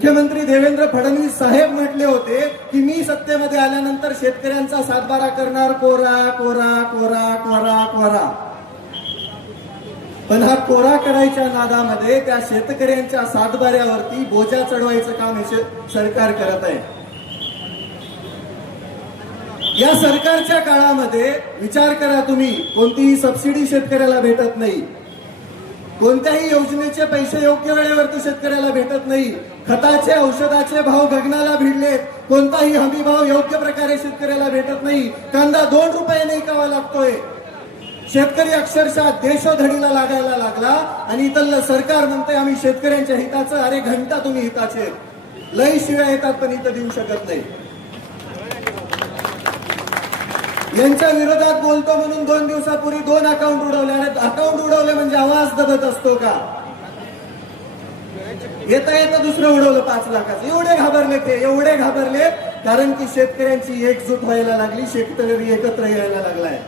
मुख्यमंत्री देवेंद्र फडणवीस साहेब म्हटले होते की मी सत्तेमध्ये आल्यानंतर शेतकऱ्यांचा सातबारा करणार, कोरा कोरा कोरा कोरा कोरा. पण हा कोरा करायच्या नादामध्ये त्या शेतकऱ्यांच्या सातबाऱ्यावरती बोजा चढवायचं काम हे सरकार करत आहे. या सरकारच्या काळामध्ये विचार करा तुम्ही, कोणतीही सबसिडी शेतकऱ्याला भेटत नाही, कोणत्याही योजनेचे पैसे योग्य वेळेवरती शेतकऱ्याला भेटत नाही, खताचे औषधाचे भाव गगनाला भिडलेत, कोणताही हमी भाव योग्य प्रकारे शेतकऱ्याला भेटत नाही, कांदा 2 रुपयाने विकावा लागतोय. शेतकरी अक्षरशः देशोधडीला लागायला लागला आणि इथलं सरकार म्हणते आम्ही शेतकऱ्यांच्या हिताचं. अरे घंटा तुम्ही हिताचे, लई शिव्या येतात पण इथं देऊ शकत नाही. यांच्या विरोधात बोलतो म्हणून 2 दिवसापूर्वी 2 अकाउंट उडवले. आणि अकाउंट उडवले म्हणजे आवाज दबत असतो का? येता येता दुसरं उडवलं 5 लाखाचं. एवढे घाबरले ते, एवढे घाबरले कारण की शेतकऱ्यांची एकजूट व्हायला लागली, शेतकरी एकत्र यायला लागलाय.